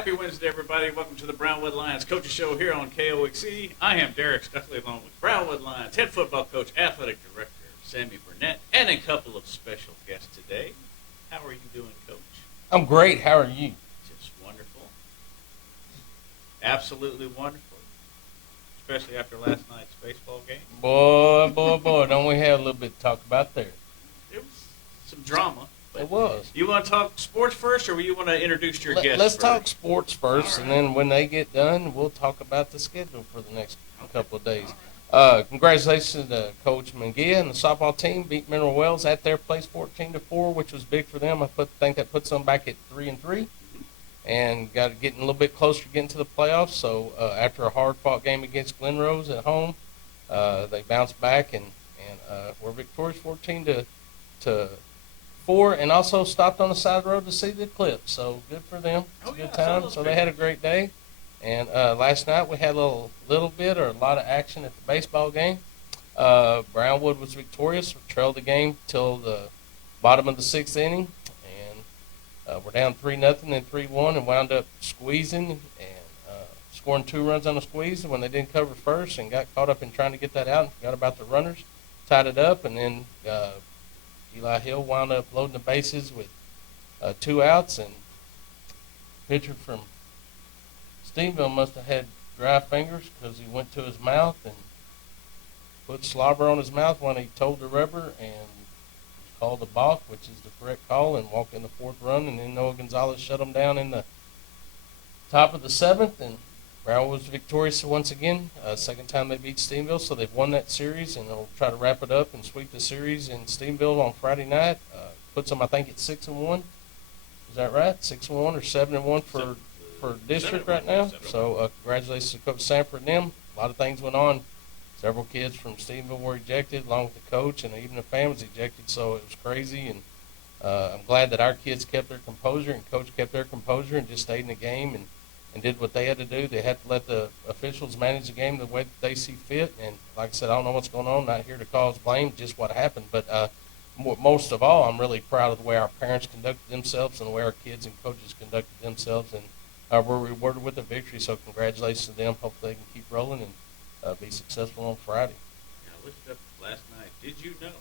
Happy Wednesday, everybody. Welcome to the Brownwood Lions Coaches Show here on KOXE. I am Derek Stuckley, along with Brownwood Lions head football coach, athletic director Sammy Burnett, and a couple of special guests today. How are you doing, Coach? I'm great. How are you? Just wonderful. Absolutely wonderful. Especially after last night's baseball game. Boy, don't we have a little bit to talk about there? There was some drama. It was. You want to talk sports first, or you want to introduce your guests Let's first? talk sports first, All and right. then when they get done, we'll talk about the schedule for the next couple of days. All right. Congratulations to Coach McGee and the softball team. Beat Mineral Wells at their place 14-4, which was big for them. I think that puts them back at 3-3, and got getting a little bit closer to getting to the playoffs. So after a hard-fought game against Glen Rose at home, they bounced back and were victorious 14-4, and also stopped on the side of the road to see the eclipse. So good for them. It's a good time. So they had a great day. And last night we had a lot of action at the baseball game. Brownwood was victorious. We trailed the game till the bottom of the sixth inning, and we're down 3-0 and 3-1, and wound up squeezing and scoring 2 runs on a squeeze when they didn't cover first, and got caught up in trying to get that out and forgot about the runners. Tied it up, and then Eli Hill wound up loading the bases with 2 outs, and pitcher from Steveville must have had dry fingers because he went to his mouth and put slobber on his mouth when he told the rubber, and was called a balk, which is the correct call, and walked in the 4th run, and then Noah Gonzalez shut him down in the top of the 7th, and Brown was victorious once again. Second time they beat Steveville, so they've won that series, and they'll try to wrap it up and sweep the series in Steveville on Friday night. Puts them, I think, at 6-1. Is that right? 6-1 or 7-1 for district right now. So congratulations to Coach Sanford and them. A lot of things went on. Several kids from Steveville were ejected, along with the coach, and even the families ejected. So it was crazy, and I'm glad that our kids kept their composure, and Coach kept their composure and just stayed in the game and did what they had to do. They had to let the officials manage the game the way that they see fit. And like I said, I don't know what's going on. Not here to cause blame, just what happened. But most of all, I'm really proud of the way our parents conducted themselves and the way our kids and coaches conducted themselves. And we're rewarded with a victory. So congratulations to them. Hopefully they can keep rolling and be successful on Friday. Yeah, I looked it up last night. Did you know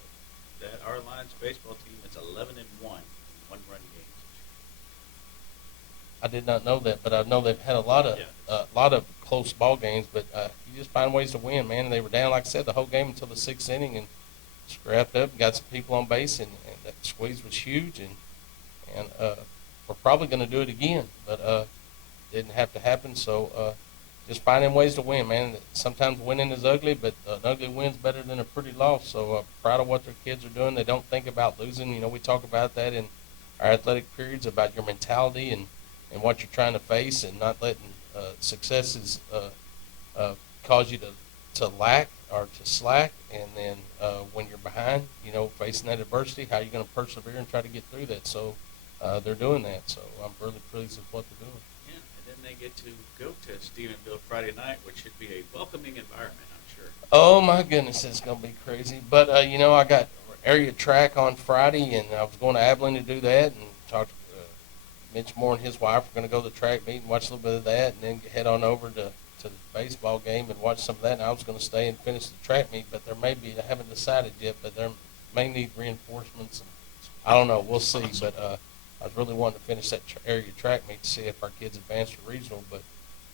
that our Lions baseball team is 11-1 in one-run games? I did not know that, but I know they've had a lot of close ball games. But you just find ways to win, man. And they were down, like I said, the whole game until the 6th inning, and scrapped up, got some people on base, and that squeeze was huge. And we're probably going to do it again, but didn't have to happen. So just finding ways to win, man. Sometimes winning is ugly, but an ugly win's better than a pretty loss. So proud of what their kids are doing. They don't think about losing. You know, we talk about that in our athletic periods, about your mentality and what you're trying to face, and not letting successes cause you to lack or to slack. And then when you're behind, you know, facing that adversity, how are you going to persevere and try to get through that? So they're doing that. So I'm really pleased with what they're doing. Yeah, and then they get to go to Stephenville Friday night, which should be a welcoming environment, I'm sure. Oh, my goodness, it's going to be crazy. But, you know, I got area track on Friday, and I was going to Abilene to do that, and talked to Mitch Moore and his wife. We're going to go to the track meet and watch a little bit of that, and then head on over to the baseball game and watch some of that. And I was going to stay and finish the track meet, but I haven't decided yet, but there may need reinforcements. And I don't know. We'll see. But I was really wanting to finish that area track meet to see if our kids advance to regional, but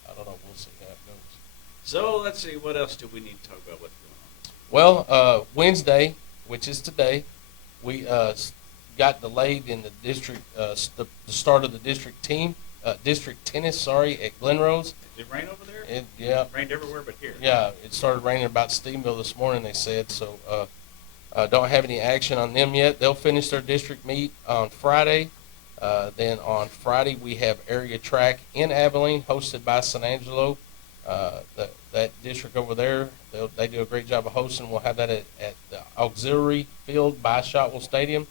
I don't know. We'll see how it goes. So let's see. What else do we need to talk about? What's going on this week? Well, Wednesday, which is today, we got delayed in the district, the start of the district tennis, at Glen Rose. Did it rain over there? It rained everywhere but here. Yeah, it started raining about Steveville this morning, they said. So don't have any action on them yet. They'll finish their district meet on Friday. Then on Friday we have area track in Abilene, hosted by San Angelo. That district over there, they do a great job of hosting. We'll have that at the auxiliary field by Shotwell Stadium.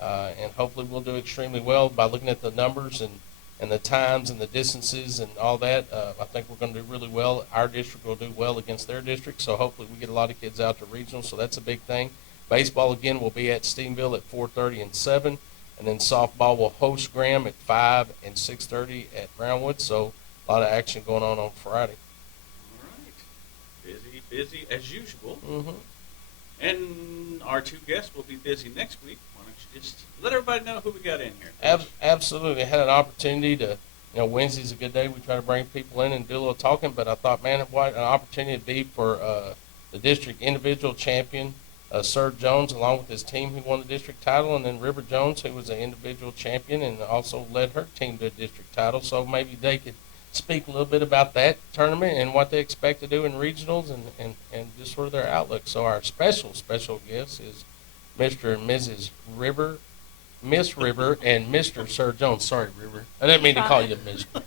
And hopefully we'll do extremely well by looking at the numbers and the times and the distances and all that. I think we're going to do really well. Our district will do well against their district, so hopefully we get a lot of kids out to regional, so that's a big thing. Baseball, again, will be at Steveville at 4:30 and 7. And then softball will host Graham at 5 and 6:30 at Brownwood. So a lot of action going on Friday. All right. Busy as usual. Mm-hmm. And our two guests will be busy next week. Why don't you just let everybody know who we got in here? Absolutely. I had an opportunity to, Wednesday's a good day. We try to bring people in and do a little talking, but I thought, man, what an opportunity it'd be for the district individual champion, Sir Jones, along with his team who won the district title, and then River Jones, who was an individual champion and also led her team to a district title. So maybe they could speak a little bit about that tournament and what they expect to do in regionals and just sort of their outlook. So our special guest is Mr. and Mrs. River, Miss River, and Mr. Sir Jones. Sorry, River. I didn't mean to call you Mr.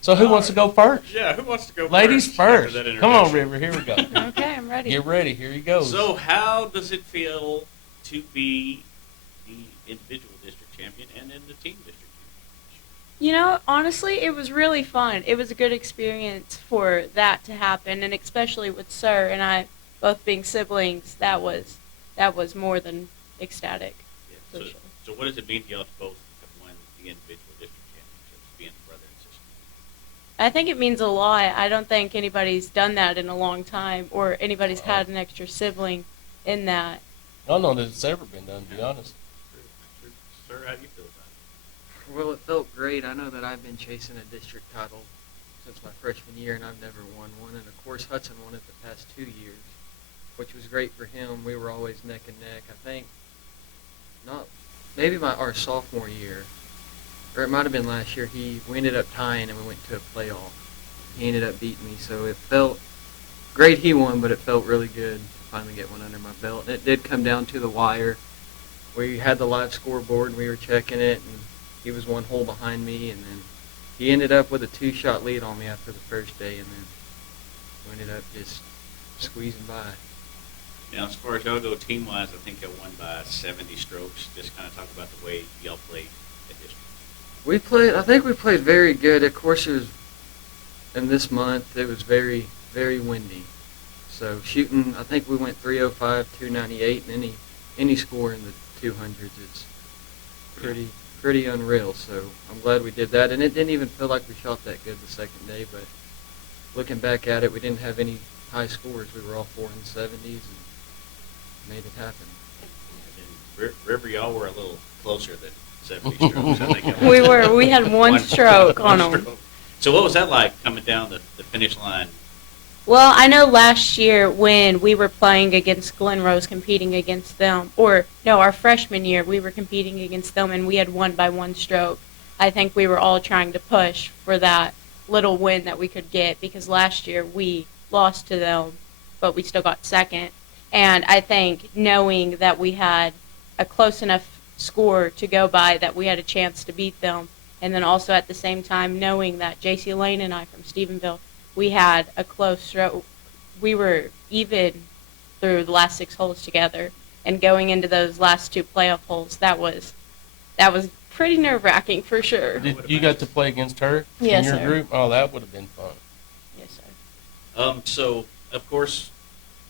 So who wants to go first? Yeah, who wants to go Ladies first? Come on, River. Here we go. Okay, I'm ready. Get ready. Here he goes. So how does it feel to be the individual district champion and then the team district champion? Honestly, it was really fun. It was a good experience for that to happen, and especially with Sir and I both being siblings, that was more than ecstatic. Yeah. So what does it mean to y'all to both have won the individual district championships, being brother and sister? I think it means a lot. I don't think anybody's done that in a long time, or anybody's had an extra sibling in that. I don't know that it's ever been done, to be honest. True. Sir, how do you feel about it? Well, it felt great. I know that I've been chasing a district title since my freshman year, and I've never won one. And, of course, Hudson won it the past 2 years, which was great for him. We were always neck and neck. I think maybe our sophomore year, or it might have been last year, we ended up tying and we went to a playoff. He ended up beating me, so it felt great he won, but it felt really good to finally get one under my belt. And it did come down to the wire. We had the live scoreboard and we were checking it, and he was one hole behind me, and then he ended up with a 2-shot lead on me after the first day, and then we ended up just squeezing by. Now, as far as y'all go team-wise, I think y'all won by 70 strokes. Just kind of talk about the way y'all played at district. I think we played very good. Of course, in this month, it was very, very windy. So shooting, I think we went 305, 298, and any score in the 200s, it's pretty unreal. So I'm glad we did that. And it didn't even feel like we shot that good the second day, but looking back at it, we didn't have any high scores. We were all 4 in the 70s and made it happen. And River, y'all were a little closer than 70 strokes. I think We had one stroke on them. So what was that like coming down the finish line? Well, I know last year when we were playing against Glen Rose, competing against them, or no, our freshman year, we were competing against them and we had won by 1 stroke. I think we were all trying to push for that little win that we could get, because last year we lost to them, but we still got second. And I think knowing that we had a close enough score to go by that we had a chance to beat them, and then also at the same time knowing that J.C. Lane and I from Stephenville, we had a close stroke. We were even through the last 6 holes together, and going into those last 2 playoff holes, that was pretty nerve-wracking for sure. Did you got to play against her Yes, in your sir. group? Oh, that would have been fun. Yes, sir. So, of course,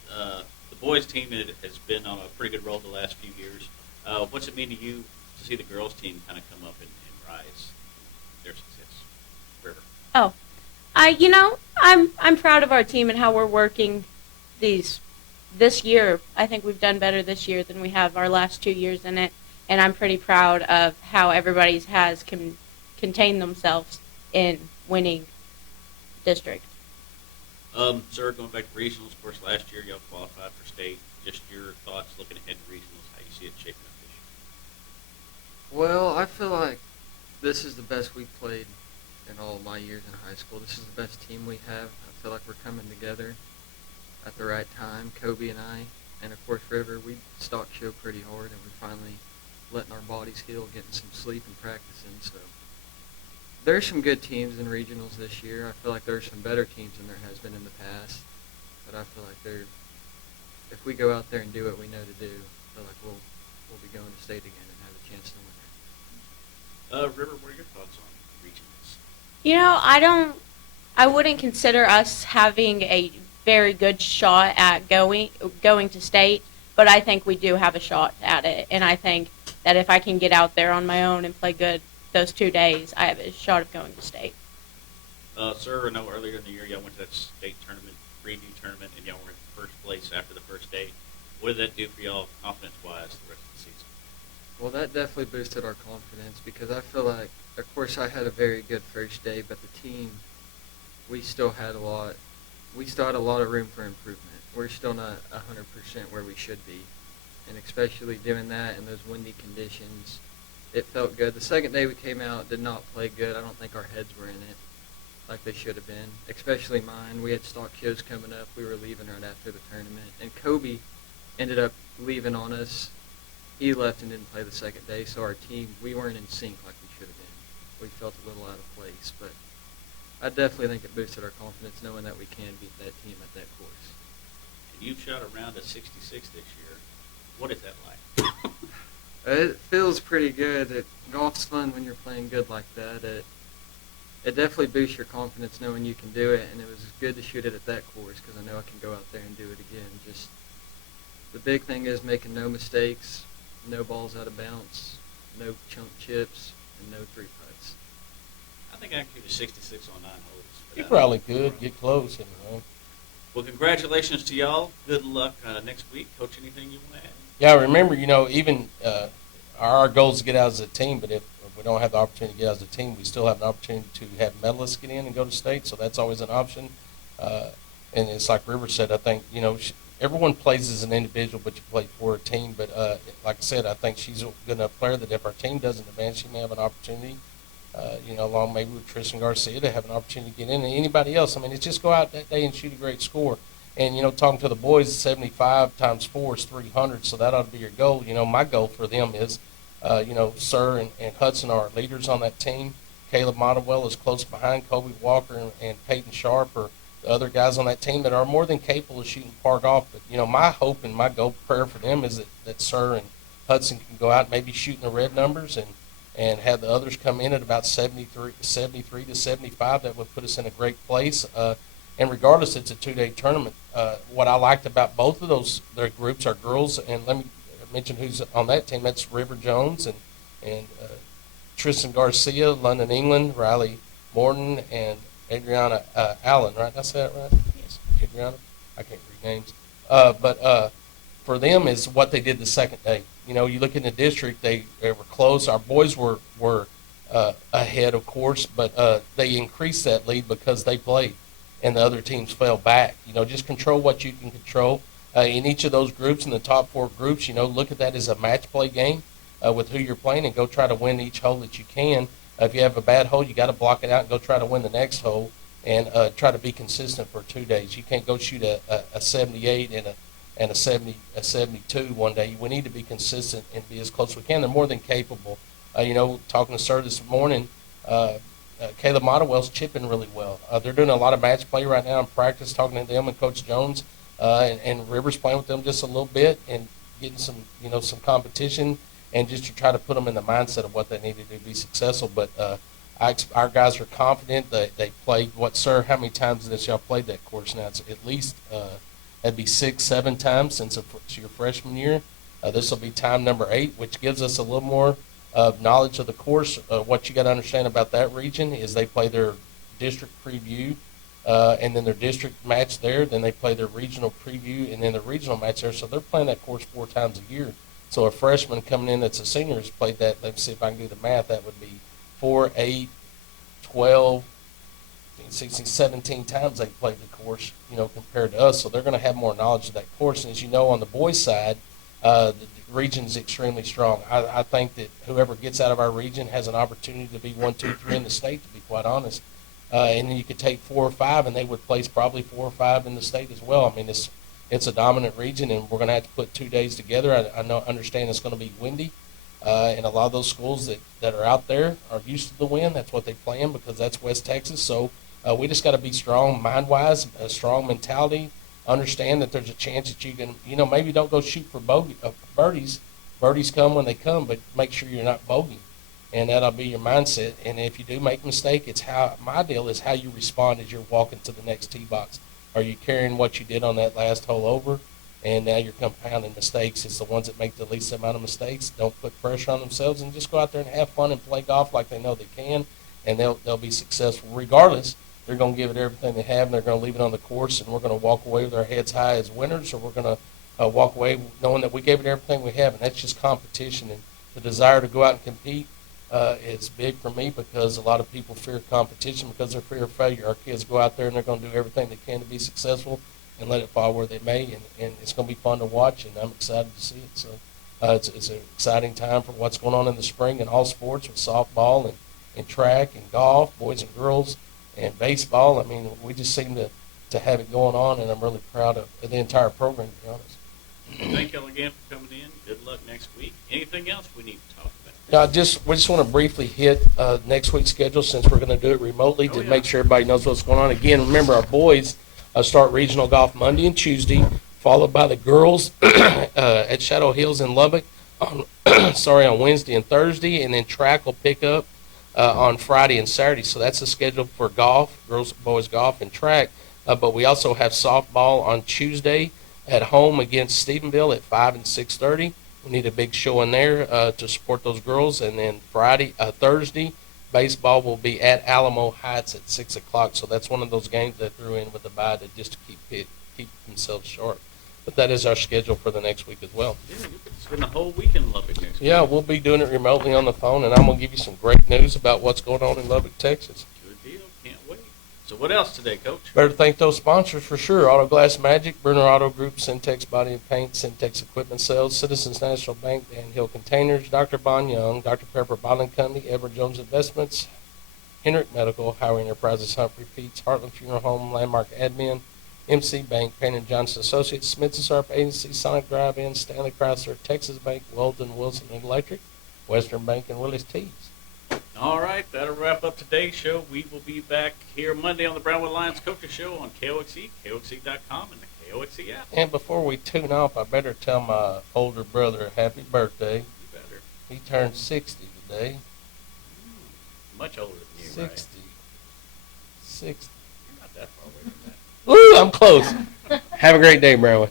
the boys' team has been on a pretty good roll the last few years. What's it mean to you to see the girls' team kind of come up and rise their success? River. Oh, I'm proud of our team and how we're working this year. I think we've done better this year than we have our last 2 years in it, and I'm pretty proud of how everybody has contained themselves in winning district. Sir, going back to regionals, of course, last year y'all qualified for state. Just your thoughts looking ahead to regionals, how you see it shaping up this year? Well, I feel like this is the best we've played in all of my years in high school. This is the best team we have. I feel like we're coming together at the right time, Kobe and I. And, of course, River, we stock show pretty hard, and we're finally letting our bodies heal, getting some sleep and practicing. So there's some good teams in regionals this year. I feel like there's some better teams than there has been in the past. But I feel like if we go out there and do what we know to do, I feel like we'll be going to state again and have a chance to win. River, what are your thoughts on regionals? I wouldn't consider us having a very good shot at going to state, but I think we do have a shot at it, and I think that if I can get out there on my own and play good those 2 days, I have a shot of going to state. Sir, I know earlier in the year y'all went to that state tournament, preview tournament, and y'all were in first place after the first day. What did that do for y'all confidence-wise the rest of the season? Well, that definitely boosted our confidence because I feel like, of course, I had a very good first day, but the team, we still had a lot of room for improvement. We're still not 100% where we should be, and especially doing that in those windy conditions, it felt good. The second day we came out, did not play good. I don't think our heads were in it like they should have been, especially mine. We had stock shows coming up. We were leaving right after the tournament, and Kobe ended up leaving on us. He left and didn't play the second day, so our team, we weren't in sync like we should have been. We felt a little out of place, but I definitely think it boosted our confidence knowing that we can beat that team at that course. And you've shot around a 66 this year. What is that like? It feels pretty good. Golf's fun when you're playing good like that. It definitely boosts your confidence knowing you can do it, and it was good to shoot it at that course because I know I can go out there and do it again. Just the big thing is making no mistakes, no balls out of bounds, no chunk chips, and no three putts. I think I can keep a 66 on 9 holes. You probably could get close anyway. Well, congratulations to y'all. Good luck next week. Coach, anything you want to add? Yeah, remember, even our goal is to get out as a team, but if we don't have the opportunity to get out as a team, we still have an opportunity to have medalists get in and go to state, so that's always an option. And it's like River said, I think, everyone plays as an individual, but you play for a team. But like I said, I think she's a good enough player that if our team doesn't advance, she may have an opportunity, along maybe with Tristan Garcia to have an opportunity to get in. And anybody else, it's just go out that day and shoot a great score. And, talking to the boys, 75 times 4 is 300, so that ought to be your goal. My goal for them is, Sir and Hudson are leaders on that team. Caleb Mottewell is close behind. Kobe Walker and Peyton Sharp are the other guys on that team that are more than capable of shooting par golf. But, my hope and my goal prayer for them is that Sir and Hudson can go out and maybe shoot in the red numbers and have the others come in at about 73 to 75. That would put us in a great place. And regardless, it's a 2-day tournament. What I liked about both of their groups are girls, and let me mention who's on that team. That's River Jones and Tristan Garcia, London, England, Riley Morton, and Adriana Allen, right? Did I say that right? Yes. Adriana? I can't read names. But for them is what they did the second day. You look in the district, they were close. Our boys were ahead, of course, but they increased that lead because they played, and the other teams fell back. Just control what you can control. In each of those groups, in the top 4 groups, look at that as a match play game with who you're playing and go try to win each hole that you can. If you have a bad hole, you got to block it out and go try to win the next hole and try to be consistent for 2 days. You can't go shoot a 78 and a 72 one day. We need to be consistent and be as close as we can. They're more than capable. Talking to Sir this morning, Caleb Mottewell's chipping really well. They're doing a lot of match play right now in practice, talking to them and Coach Jones. And Rivers playing with them just a little bit and getting some competition and just to try to put them in the mindset of what they need to do to be successful. But our guys are confident. They played Sir? How many times has y'all played that course now? It's at least that'd be 6-7 times since it's your freshman year. This will be time number 8, which gives us a little more knowledge of the course. What you got to understand about that region is they play their district preview. And then their district match there, then they play their regional preview, and then the regional match there. So they're playing that course 4 times a year. So a freshman coming in that's a senior has played that. Let's see if I can do the math. That would be 4, 8, 12, 16, 17 times they played the course, compared to us. So they're going to have more knowledge of that course. And as you know, on the boys' side, the region is extremely strong. I think that whoever gets out of our region has an opportunity to be 1, 2, 3 in the state, to be quite honest. And then you could take 4 or 5, and they would place probably 4 or 5 in the state as well. It's a dominant region, and we're going to have to put 2 days together. I understand it's going to be windy, and a lot of those schools that are out there are used to the wind. That's what they play in because that's West Texas. So we just got to be strong mind-wise, a strong mentality, understand that there's a chance that you can, maybe don't go shoot for birdies. Birdies come when they come, but make sure you're not bogeying. And that'll be your mindset. And if you do make a mistake, my deal is how you respond as you're walking to the next tee box. Are you carrying what you did on that last hole over? and now you're compounding mistakes. It's the ones that make the least amount of mistakes, don't put pressure on themselves, and just go out there and have fun and play golf like they know they can, and they'll be successful regardless. They're going to give it everything they have, and they're going to leave it on the course, and we're going to walk away with our heads high as winners, or we're going to walk away knowing that we gave it everything we have, and that's just competition. And the desire to go out and compete is big for me because a lot of people fear competition because they're fear of failure. Our kids go out there, and they're going to do everything they can to be successful and let it fall where they may, and it's going to be fun to watch, and I'm excited to see it. So it's an exciting time for what's going on in the spring in all sports with softball and track and golf, boys and girls, and baseball. I mean, we just seem to have it going on, and I'm really proud of the entire program, to be honest. Thank y'all again for coming in. Good luck next week. Anything else we need to talk about? Yeah, we just want to briefly hit next week's schedule since we're going to do it remotely to make sure everybody knows what's going on. Again, remember our boys start regional golf Monday and Tuesday, followed by the girls at Shadow Hills in Lubbock on Wednesday and Thursday, and then track will pick up on Friday and Saturday. So that's the schedule for golf, girls, boys golf, and track. But we also have softball on Tuesday at home against Stephenville at 5 and 6:30. We need a big show in there to support those girls. And then Thursday, baseball will be at Alamo Heights at 6 o'clock. So that's one of those games they threw in with the bye to just keep themselves sharp. But that is our schedule for the next week as well. Yeah, you could spend the whole week in Lubbock next week. Yeah, we'll be doing it remotely on the phone, and I'm going to give you some great news about what's going on in Lubbock, Texas. Good deal. Can't wait. So what else today, Coach? Better thank those sponsors for sure. Auto Glass Magic, Bruner Auto Group, Syntex Body and Paint, Syntex Equipment Sales, Citizens National Bank, Dan Hill Containers, Dr. Bon Young, Dr. Pepper Bottling Company, Edward Jones Investments, Henrik Medical, Howard Enterprises, Humphrey Peets, Heartland Funeral Home, Landmark Admin, MC Bank, Payne & Johnson Associates, Smith & Sharp Agency, Sonic Drive-In, Stanley Chrysler, Texas Bank, Weldon Wilson Electric, Western Bank, and Willie's Teas. All right, that'll wrap up today's show. We will be back here Monday on the Brownwood Lions Coaches Show on KOXE, KOXE.com, and the KOXE app. And before we tune off, I better tell my older brother a happy birthday. You better. He turned 60 today. Much older than you, 60. right? 60. You're not that far away from that. Woo, I'm close. Have a great day, Brownwood.